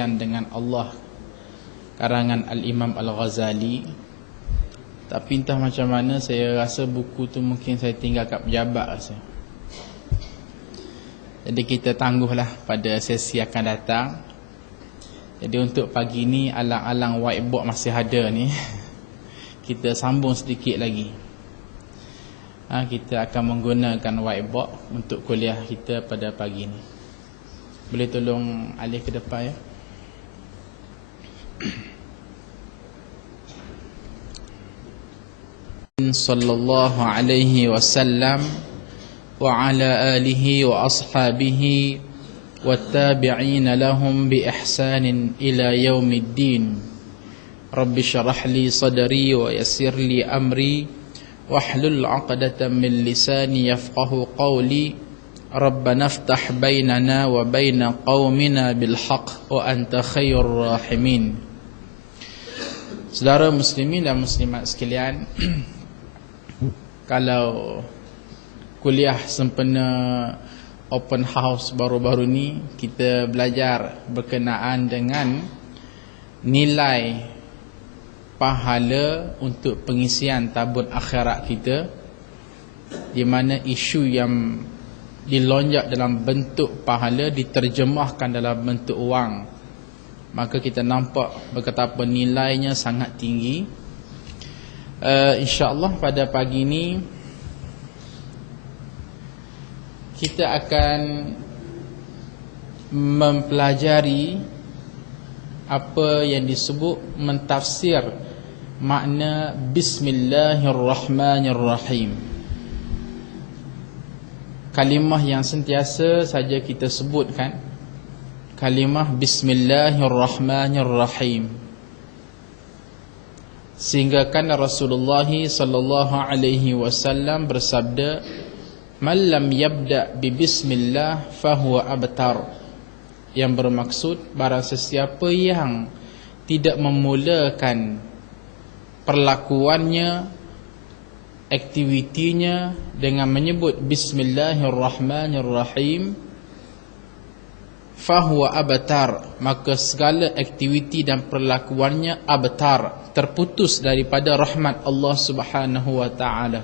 dengan Allah karangan Al-Imam Al-Ghazali. Tapi entah macam mana, saya rasa buku tu mungkin saya tinggal kat pejabat rasa. Jadi kita tangguhlah pada sesi akan datang. Jadi untuk pagi ni alang-alang whiteboard masih ada ni, kita sambung sedikit lagi. Kita akan menggunakan whiteboard untuk kuliah kita pada pagi ni. Boleh tolong alih ke depan ya. Sallallahu alaihi wasallam wa ala alihi wa ashabihi wattabi'in lahum bi ihsanin ila yaumiddin. Rabbi syrah li sadri wa yassir li amri wahlul 'uqdatam min lisani yafqahu qawli. Rabbana iftah bainana wa baina qaumina bil haqq wa anta khairur rahimin. Saudara muslimin dan muslimat sekalian, kalau kuliah sempena open house baru-baru ni, kita belajar berkenaan dengan nilai pahala untuk pengisian tabun akhirat kita, di mana isu yang dilonjak dalam bentuk pahala diterjemahkan dalam bentuk wang. Maka kita nampak betapa nilainya sangat tinggi. InsyaAllah pada pagi ini kita akan mempelajari apa yang disebut mentafsir makna Bismillahirrahmanirrahim. Kalimah yang sentiasa saja kita sebutkan, kalimah Bismillahirrahmanirrahim, sehingga kan Rasulullah sallallahu alaihi wasallam bersabda, "Man lam yabda bi bismillah fahuwa abtar." Yang bermaksud barang sesiapa yang tidak memulakan perlakuannya, aktivitinya dengan menyebut Bismillahirrahmanirrahim, fahuwa abtar, maka segala aktiviti dan perlakuannya abtar, terputus daripada rahmat Allah Subhanahu wa taala.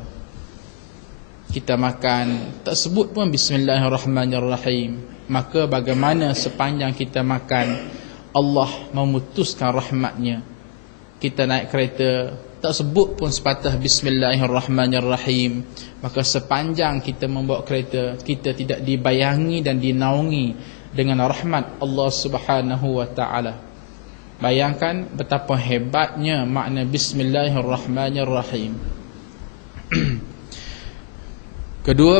Kita makan tak sebut pun Bismillahirrahmanirrahim, maka bagaimana sepanjang kita makan Allah memutuskan rahmatnya. Kita naik kereta tak sebut pun sepatah Bismillahirrahmanirrahim, maka sepanjang kita membawa kereta, kita tidak dibayangi dan dinaungi dengan rahmat Allah Subhanahu wa taala. Bayangkan betapa hebatnya makna Bismillahirrahmanirrahim. Kedua,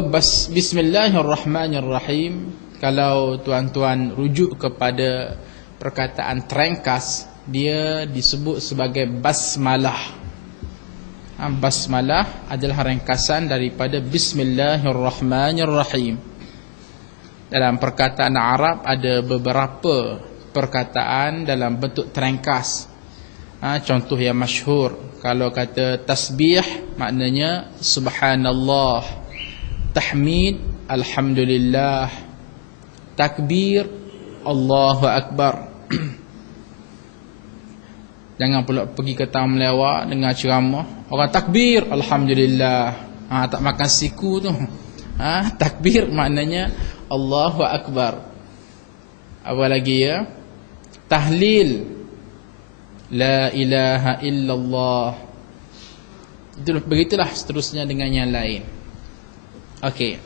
Bismillahirrahmanirrahim, kalau tuan-tuan rujuk kepada perkataan terengkas, dia disebut sebagai basmalah. Basmalah adalah ringkasan daripada Bismillahirrahmanirrahim. Dalam perkataan Arab ada beberapa perkataan dalam bentuk terengkas. Contoh yang masyhur, kalau kata tasbih maknanya subhanallah, tahmid alhamdulillah, takbir Allahu akbar. Jangan pula pergi ke taman melawak dengar ceramah, orang takbir alhamdulillah, tak makan siku tu. Takbir maknanya Allahu akbar. Apa lagi ya? Tahlil la ilaha illallah. Begitulah seterusnya dengan yang lain. Okey.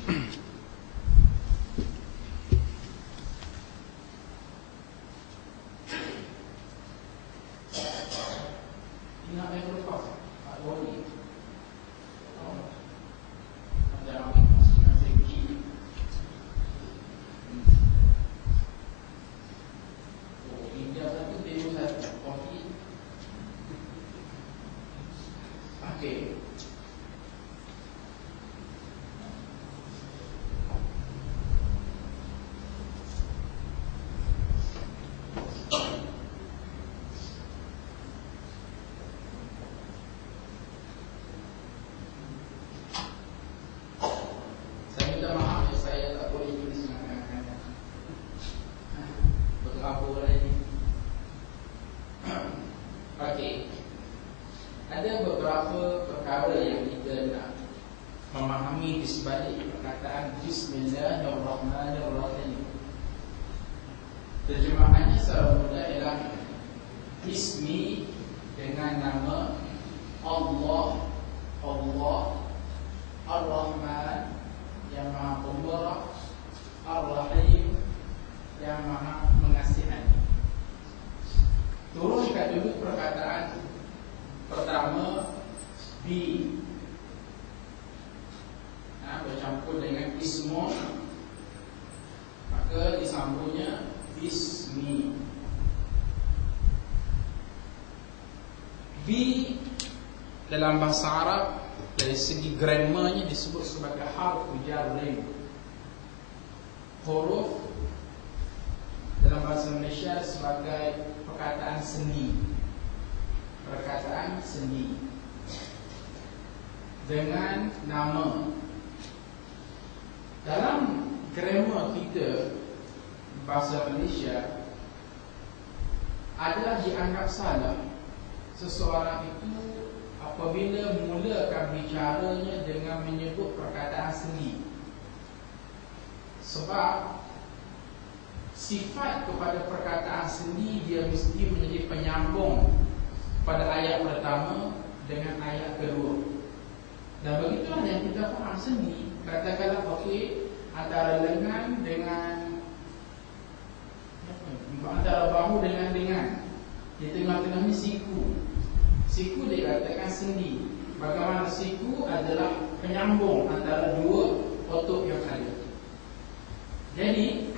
Apa lagi? memahami di sebalik perkataan Bismillahirrahmanirrahim. Terjemahannya secara mudah ialah Bismi dengan nama Allah, Allah Ar-Rahman yang Maha Pemurah, Ar-Rahim yang Maha Mengasihani. Turunkan dulu perkataan pertama Bi, bercampur dengan Ismun, maka disambungnya Bismi. Bi dalam bahasa Arab dari segi grammarnya disebut sebagai harfu jarrin. Huruf dalam bahasa Malaysia sebagai perkataan sendi. Perkataan sendi dengan nama. Dalam grammar kita bahasa Malaysia adalah dianggap salah seseorang itu apabila mulakan bicaranya dengan menyebut perkataan sendi. Sebab sifat kepada perkataan sendi dia mesti menjadi penyambung pada ayat pertama dengan ayat kedua. Dan begitulah yang kita faham sendi. Katakanlah okey, antara lengan dengan antara bahu dengan lengan, di tengah-tengah ni siku. Siku dikatakan sendi. Bagaimana siku adalah penyambung antara dua otot yang ada. Jadi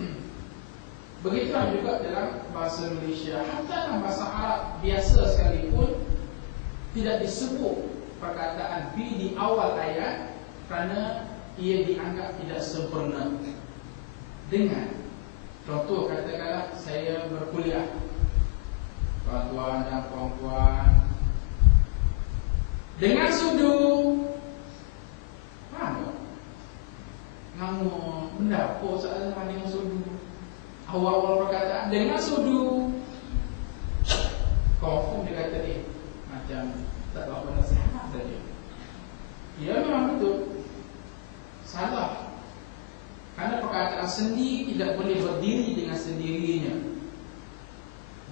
begitulah juga dalam bahasa Malaysia. Hatta dalam bahasa Arab biasa sekalipun tidak disebut perkataan bi di awal ayat kerana ia dianggap tidak sempurna. Dengan contoh, katakanlah saya berkuliah, tuan-tuan dan puan-puan, dengan sudu, faham tak? Ngamu benda apa salah dengan sudu? Awal-awal perkataan dengan sudu, confirm dia kata ni macam tak tahu apa nasihat tadi. Ya memang betul. Salah. Karena perkataan sendi tidak boleh berdiri dengan sendirinya.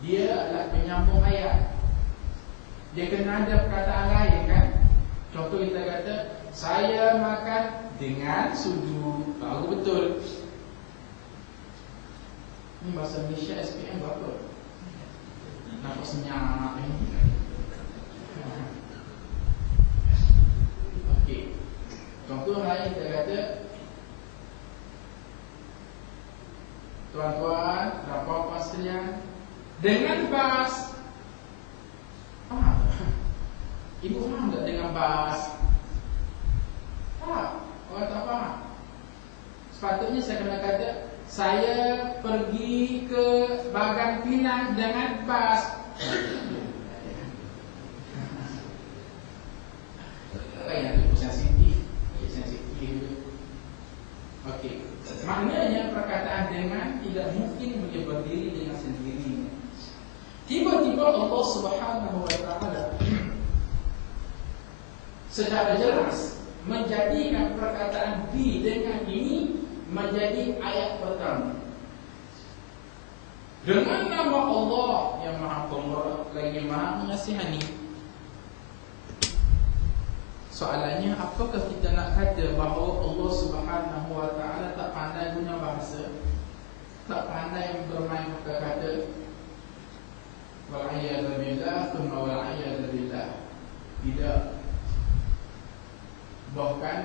Dia adalah penyambung ayat. Dia kena ada perkataan lain kan. Contoh kita kata saya makan dengan sudu. Baru betul. Ini bahasa Malaysia SPM berapa? Nampak senyap ni. Okey. Contoh lain kita kata tuan-tuan dan puan-puan sekalian dengan bas. Faham? Ibu faham tak dengan bas? Faham? Orang tak faham? Sepatutnya saya kena kata saya pergi ke Bagan Pinang dengan bas. Yang itu sensitif. Okey. Maknanya perkataan dengan tidak mungkin boleh berdiri dengan sendirinya. Tiba-tiba Allah Subhanahu wa taala secara jelas menjadikan perkataan bi dengan ini menjadi ayat pertama. Dengan nama Allah yang Maha Pemurah lagi Maha Mengasihani. Soalannya, apakah kita nak kata bahawa Allah Subhanahu wa taala tak pandai guna bahasa, tak pandai bermain kata-kata? Wal-'iyadzu billah, thumma wal-'iyadzu billah. Tidak. Bahkan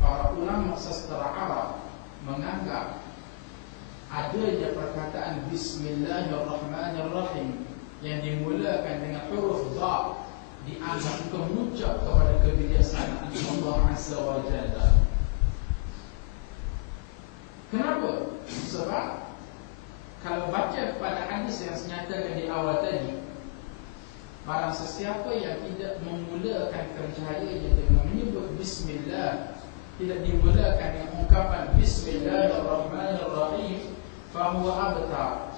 para ulama sastra Arab menganggap adanya perkataan Bismillahirrahmanirrahim yang dimulakan dengan huruf dha dianggap kemuncak kepada kebijaksanaan Allah Azza wa Jalla. Kenapa? Sebab kalau baca pada hadis yang senyatakan di awal tadi, barang sesiapa yang tidak memulakan kerjayanya dengan menyebut Bismillah, tidak dimulakan dengan ungkapan Bismillahirrahmanirrahim, fahuwa abtar,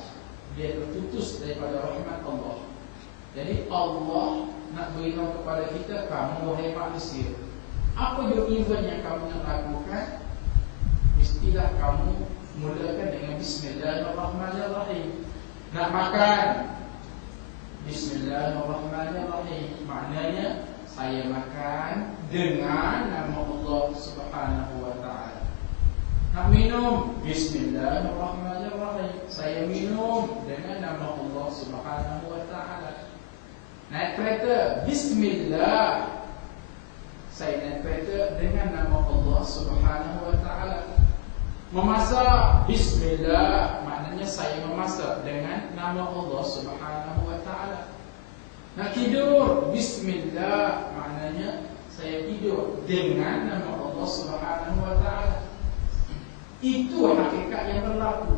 dia terputus daripada rahmat Allah. Jadi Allah nak beritahu kepada kita, kamu wahai manusia, Apa je event yang kamu nak lakukan, mestilah kamu mulakan dengan Bismillahirrahmanirrahim. Nak makan, Bismillahirrahmanirrahim. Maknanya saya makan dengan nama Allah Subhanahu wa taala. Nak minum, Bismillahirrahmanirrahim. Saya minum dengan nama Allah Subhanahu wa taala. Naik kereta, Bismillah. Saya naik kereta dengan nama Allah Subhanahu wa taala. Memasak, Bismillah. Maknanya saya memasak dengan nama Allah Subhanahu wa taala. Nak tidur, Bismillah. Maknanya saya tidur dengan nama Allah Subhanahu wa taala. Itu hakikat yang berlaku.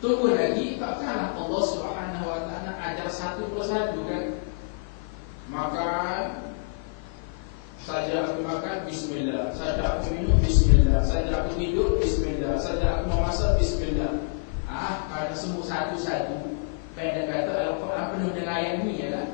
Tunggu lagi, takkanlah Allah Subhanahu wa taala ajar satu persatu kan? Makan, saja aku makan, Bismillah. Saja aku minum, Bismillah. Saja aku tidur, Bismillah. Saja aku memasak, Bismillah. Kalau semua satu-satu, pendek kata Al-Quran penuh dengan ayat ni ialah.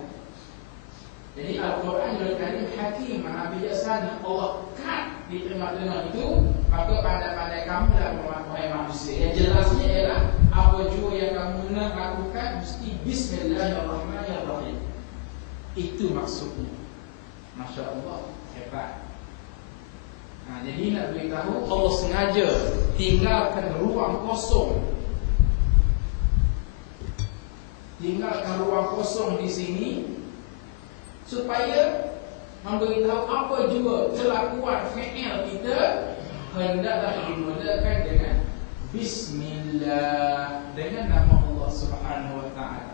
Jadi Al-Quran Al-Karim Hakim, Maha Bijaksana. Allah kat di tengah-tengah itu. Maka pandai-pandai kamu dah memakai manusia. Yang jelasnya ialah apa jua yang kamu nak lakukan, mesti Bismillahirrahmanirrahim. Itu maksudnya. Masya Allah, hebat. Jadi nak beritahu, Allah sengaja tinggalkan ruang kosong. Tinggalkan ruang kosong di sini supaya memberitahu apa juga kelakuan fi'il kita hendaklah dimulakan dengan Bismillah, dengan nama Allah Subhanahu wa taala.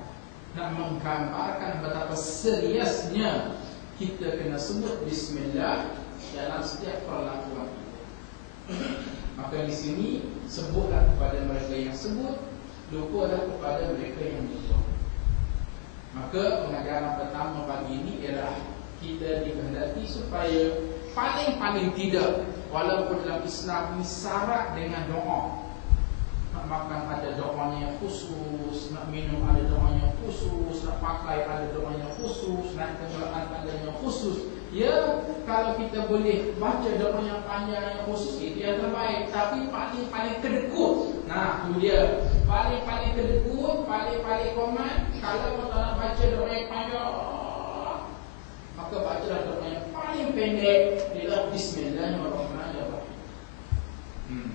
Nak menggambarkan betapa seriusnya kita kena sebut Bismillah dalam setiap perlakuan kita. Maka di sini sebutlah kepada mereka yang sebut, lupalah kepada mereka yang lupa. Maka pengajaran pertama pagi ini ialah kita dikehendaki supaya paling-paling tidak, walaupun dalam Islam ini syarat dengan doa. Nak makan ada doanya yang khusus, nak minum ada doanya yang khusus, nak pakai ada doanya yang khusus, nak kenderaan ada yang khusus. Ya, kalau kita boleh baca doa yang panjang yang khusus, itu yang terbaik. Tapi paling-paling kedekut, nah itu dia, paling-paling kedekut, paling-paling komat. Kalau kita nak baca doa yang panjang, maka bacalah doa yang paling pendek, ialah Bismillahirrahmanirrahim.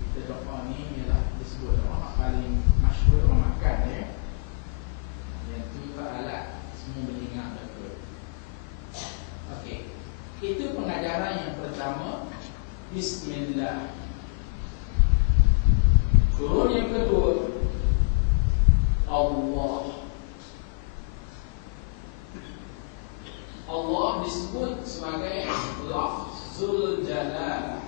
Kita doa ni ialah disebut doa paling masyhur orang makan ya. Yang tu tak alat, semua mendengar betul. Okey. Itu pengajaran yang pertama, Bismillah. Turun yang kedua, Allah. Allah disebut sebagai Lafzul Jalal.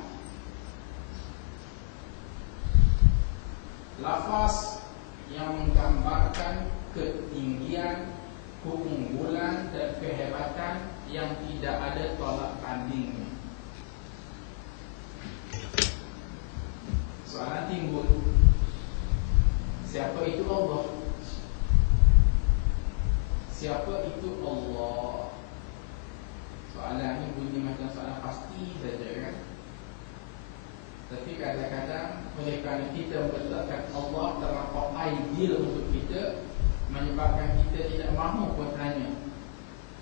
Lafaz yang menggambarkan ketinggian, keunggulan dan kehebatan yang tidak ada tolak tandingnya. Soalan timbul, siapa itu Allah? Siapa itu Allah? Soalan ini bunyi macam soalan pasti saja kan? Tapi kadang-kadang oleh kerana kita meletakkan Allah terlampau ideal untuk kita, menyebabkan kita tidak mahu pun tanya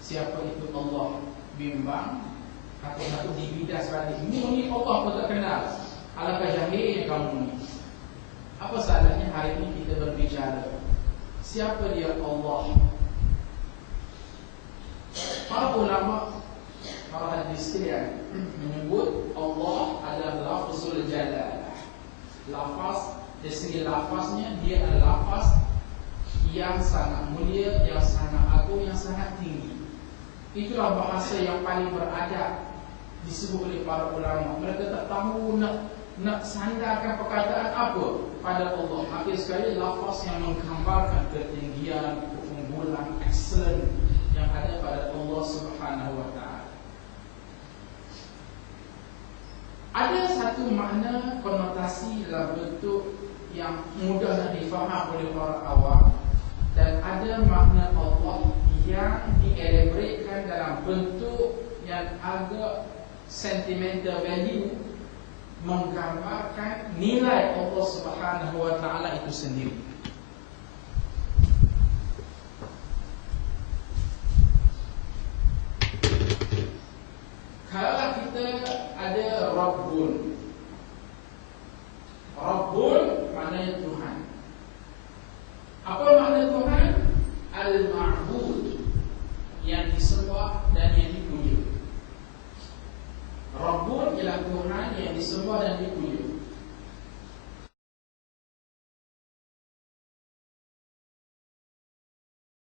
siapa itu Allah. Bimbang atau satu dibidas balik, ni Allah pun tak kenal. Alangkah jahilnya kamu ni. Apa salahnya hari ini kita berbicara siapa dia Allah? Para ulama, para hadis sekalian menyebut Allah adalah lafzul jalal. Lafaz, dari segi lafaznya dia adalah lafaz yang sangat mulia, yang sangat agung, yang sangat tinggi. Itulah bahasa yang paling beradab disebut oleh para ulama. Mereka tak tahu nak sandarkan perkataan apa pada Allah. Akhir sekali lafaz yang menggambarkan ketinggian, keunggulan, excellent yang ada pada Allah Subhanahu wa taala. Ada satu makna konotasi dalam bentuk yang mudah difaham oleh orang awam, dan ada makna Allah yang dielaboratekan dalam bentuk yang agak sentimental value, menggambarkan nilai Allah Subhanahu wa taala itu sendiri.